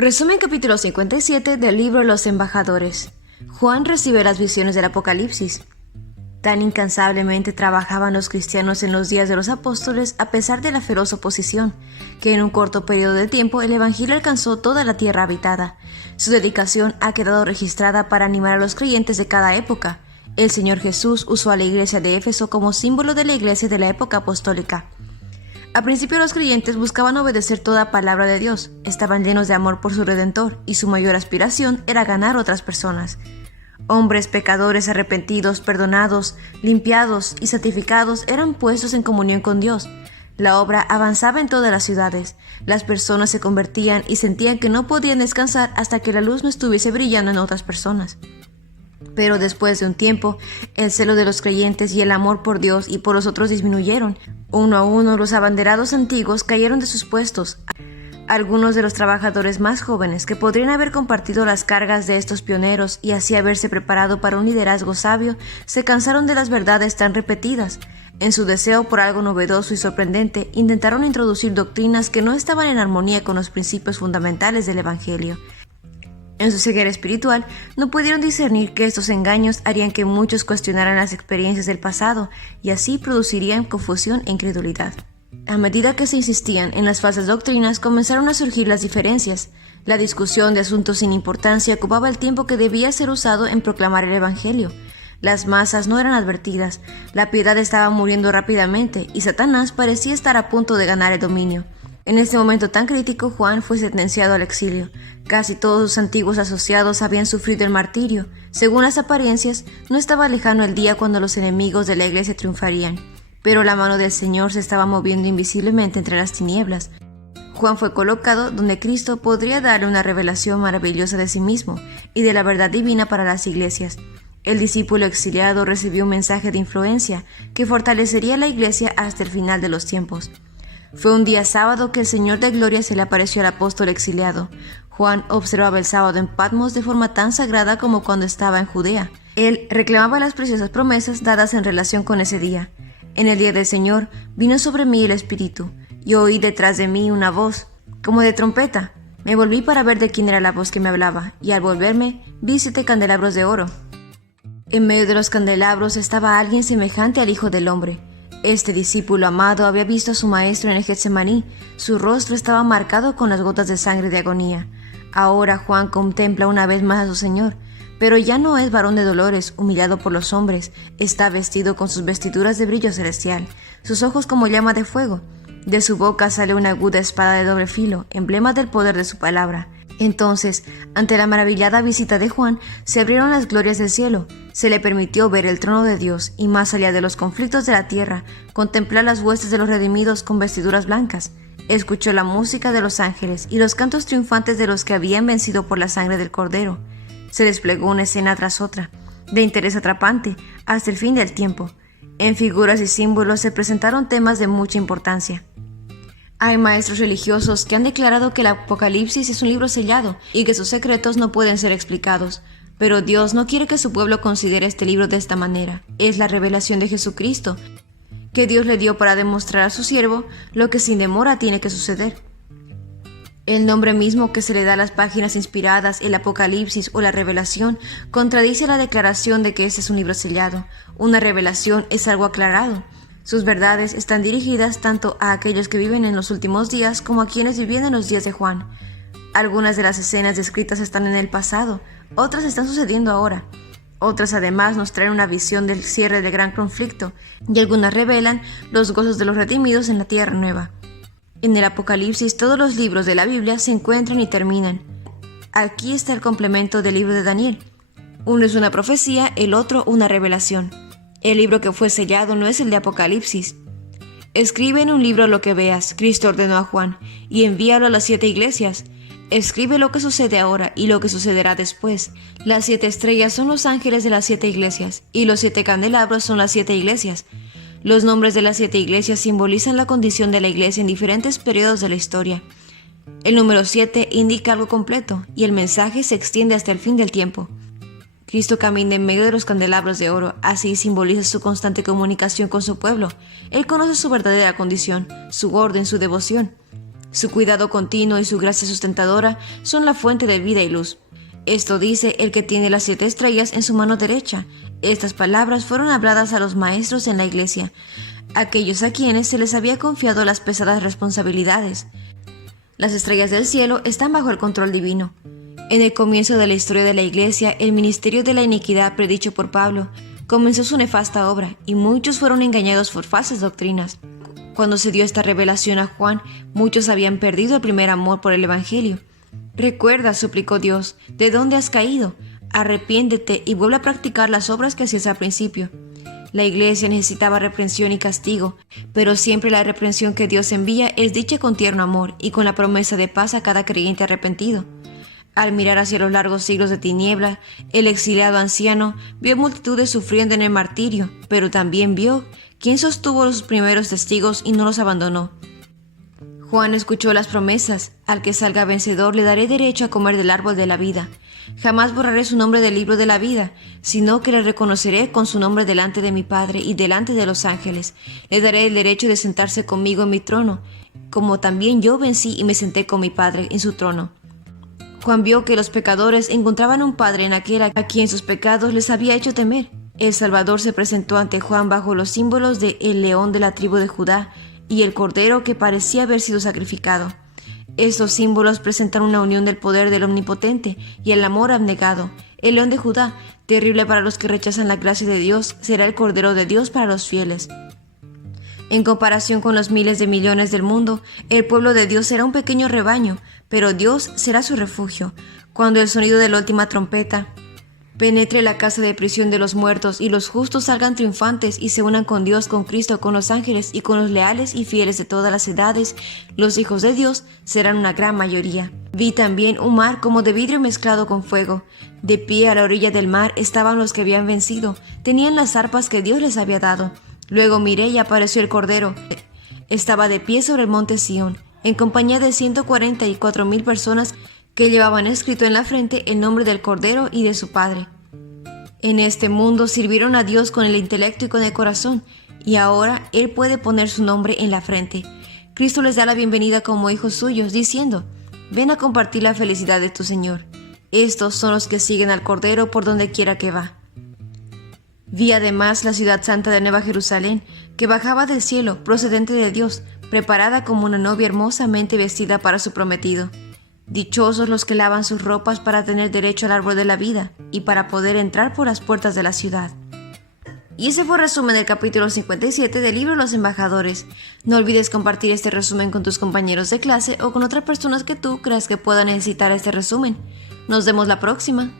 Resumen capítulo 57 del libro Los Embajadores. Juan recibe las visiones del Apocalipsis. Tan incansablemente trabajaban los cristianos en los días de los apóstoles a pesar de la feroz oposición, que en un corto periodo de tiempo el Evangelio alcanzó toda la tierra habitada. Su dedicación ha quedado registrada para animar a los creyentes de cada época. El Señor Jesús usó a la iglesia de Éfeso como símbolo de la iglesia de la época apostólica. Al principio los creyentes buscaban obedecer toda palabra de Dios, estaban llenos de amor por su Redentor y su mayor aspiración era ganar otras personas. Hombres pecadores arrepentidos, perdonados, limpiados y santificados eran puestos en comunión con Dios. La obra avanzaba en todas las ciudades, las personas se convertían y sentían que no podían descansar hasta que la luz no estuviese brillando en otras personas. Pero después de un tiempo, el celo de los creyentes y el amor por Dios y por los otros disminuyeron. Uno a uno, los abanderados antiguos cayeron de sus puestos. Algunos de los trabajadores más jóvenes que podrían haber compartido las cargas de estos pioneros y así haberse preparado para un liderazgo sabio, se cansaron de las verdades tan repetidas. En su deseo por algo novedoso y sorprendente, intentaron introducir doctrinas que no estaban en armonía con los principios fundamentales del Evangelio. En su ceguera espiritual, no pudieron discernir que estos engaños harían que muchos cuestionaran las experiencias del pasado y así producirían confusión e incredulidad. A medida que se insistían en las falsas doctrinas, comenzaron a surgir las diferencias. La discusión de asuntos sin importancia ocupaba el tiempo que debía ser usado en proclamar el Evangelio. Las masas no eran advertidas, la piedad estaba muriendo rápidamente y Satanás parecía estar a punto de ganar el dominio. En este momento tan crítico, Juan fue sentenciado al exilio. Casi todos sus antiguos asociados habían sufrido el martirio. Según las apariencias, no estaba lejano el día cuando los enemigos de la iglesia triunfarían. Pero la mano del Señor se estaba moviendo invisiblemente entre las tinieblas. Juan fue colocado donde Cristo podría darle una revelación maravillosa de sí mismo y de la verdad divina para las iglesias. El discípulo exiliado recibió un mensaje de influencia que fortalecería la iglesia hasta el final de los tiempos. Fue un día sábado que el Señor de Gloria se le apareció al apóstol exiliado. Juan observaba el sábado en Patmos de forma tan sagrada como cuando estaba en Judea. Él reclamaba las preciosas promesas dadas en relación con ese día. En el día del Señor vino sobre mí el Espíritu, y oí detrás de mí una voz, como de trompeta. Me volví para ver de quién era la voz que me hablaba, y al volverme vi 7 candelabros de oro. En medio de los candelabros estaba alguien semejante al Hijo del Hombre. Este discípulo amado había visto a su maestro en el Getsemaní. Su rostro estaba marcado con las gotas de sangre de agonía. Ahora Juan contempla una vez más a su Señor, pero ya no es varón de dolores, humillado por los hombres. Está vestido con sus vestiduras de brillo celestial, sus ojos como llama de fuego. De su boca sale una aguda espada de doble filo, emblema del poder de su palabra. Entonces, ante la maravillada visita de Juan, se abrieron las glorias del cielo. Se le permitió ver el trono de Dios y, más allá de los conflictos de la tierra, contemplar las huestes de los redimidos con vestiduras blancas. Escuchó la música de los ángeles y los cantos triunfantes de los que habían vencido por la sangre del Cordero. Se desplegó una escena tras otra, de interés atrapante, hasta el fin del tiempo. En figuras y símbolos se presentaron temas de mucha importancia. Hay maestros religiosos que han declarado que el Apocalipsis es un libro sellado y que sus secretos no pueden ser explicados. Pero Dios no quiere que su pueblo considere este libro de esta manera. Es la revelación de Jesucristo, que Dios le dio para demostrar a su siervo lo que sin demora tiene que suceder. El nombre mismo que se le da a las páginas inspiradas, el Apocalipsis o la Revelación, contradice la declaración de que este es un libro sellado. Una revelación es algo aclarado. Sus verdades están dirigidas tanto a aquellos que viven en los últimos días como a quienes vivían en los días de Juan. Algunas de las escenas descritas están en el pasado, otras están sucediendo ahora. Otras además nos traen una visión del cierre del gran conflicto, y algunas revelan los gozos de los redimidos en la tierra nueva. En el Apocalipsis todos los libros de la Biblia se encuentran y terminan. Aquí está el complemento del libro de Daniel. Uno es una profecía, el otro una revelación. El libro que fue sellado no es el de Apocalipsis. Escribe en un libro lo que veas, Cristo ordenó a Juan, y envíalo a las 7 iglesias. Escribe lo que sucede ahora y lo que sucederá después. Las 7 estrellas son los ángeles de las 7 iglesias, y los 7 candelabros son las 7 iglesias. Los nombres de las 7 iglesias simbolizan la condición de la iglesia en diferentes periodos de la historia. El número 7 indica algo completo, y el mensaje se extiende hasta el fin del tiempo. Cristo camina en medio de los candelabros de oro, así simboliza su constante comunicación con su pueblo. Él conoce su verdadera condición, su orden, su devoción. Su cuidado continuo y su gracia sustentadora son la fuente de vida y luz. Esto dice el que tiene las 7 estrellas en su mano derecha. Estas palabras fueron habladas a los maestros en la iglesia, aquellos a quienes se les había confiado las pesadas responsabilidades. Las estrellas del cielo están bajo el control divino. En el comienzo de la historia de la iglesia, el ministerio de la iniquidad predicho por Pablo comenzó su nefasta obra y muchos fueron engañados por falsas doctrinas. Cuando se dio esta revelación a Juan, muchos habían perdido el primer amor por el evangelio. «Recuerda», suplicó Dios, «¿de dónde has caído? Arrepiéntete y vuelve a practicar las obras que hacías al principio». La iglesia necesitaba reprensión y castigo, pero siempre la reprensión que Dios envía es dicha con tierno amor y con la promesa de paz a cada creyente arrepentido. Al mirar hacia los largos siglos de tiniebla, el exiliado anciano vio multitudes sufriendo en el martirio, pero también vio quién sostuvo los primeros testigos y no los abandonó. Juan escuchó las promesas: «Al que salga vencedor le daré derecho a comer del árbol de la vida. Jamás borraré su nombre del libro de la vida, sino que le reconoceré con su nombre delante de mi Padre y delante de los ángeles. Le daré el derecho de sentarse conmigo en mi trono, como también yo vencí y me senté con mi Padre en su trono». Juan vio que los pecadores encontraban un Padre en aquel a quien sus pecados les había hecho temer. El Salvador se presentó ante Juan bajo los símbolos de el león de la tribu de Judá y el cordero que parecía haber sido sacrificado. Estos símbolos presentan una unión del poder del Omnipotente y el amor abnegado. El león de Judá, terrible para los que rechazan la gracia de Dios, será el cordero de Dios para los fieles. En comparación con los miles de millones del mundo, el pueblo de Dios será un pequeño rebaño, pero Dios será su refugio. Cuando el sonido de la última trompeta penetre la casa de prisión de los muertos y los justos salgan triunfantes y se unan con Dios, con Cristo, con los ángeles y con los leales y fieles de todas las edades, los hijos de Dios serán una gran mayoría. Vi también un mar como de vidrio mezclado con fuego. De pie a la orilla del mar estaban los que habían vencido, tenían las arpas que Dios les había dado. Luego miré y apareció el Cordero. Estaba de pie sobre el monte Sión, en compañía de 144,000 personas que llevaban escrito en la frente el nombre del Cordero y de su Padre. En este mundo sirvieron a Dios con el intelecto y con el corazón, y ahora Él puede poner su nombre en la frente. Cristo les da la bienvenida como hijos suyos, diciendo: «Ven a compartir la felicidad de tu Señor». Estos son los que siguen al Cordero por donde quiera que va. Vi además la ciudad santa de Nueva Jerusalén, que bajaba del cielo, procedente de Dios, preparada como una novia hermosamente vestida para su prometido. Dichosos los que lavan sus ropas para tener derecho al árbol de la vida y para poder entrar por las puertas de la ciudad. Y ese fue el resumen del capítulo 57 del libro Los Embajadores. No olvides compartir este resumen con tus compañeros de clase o con otras personas que tú creas que puedan necesitar este resumen. Nos vemos la próxima.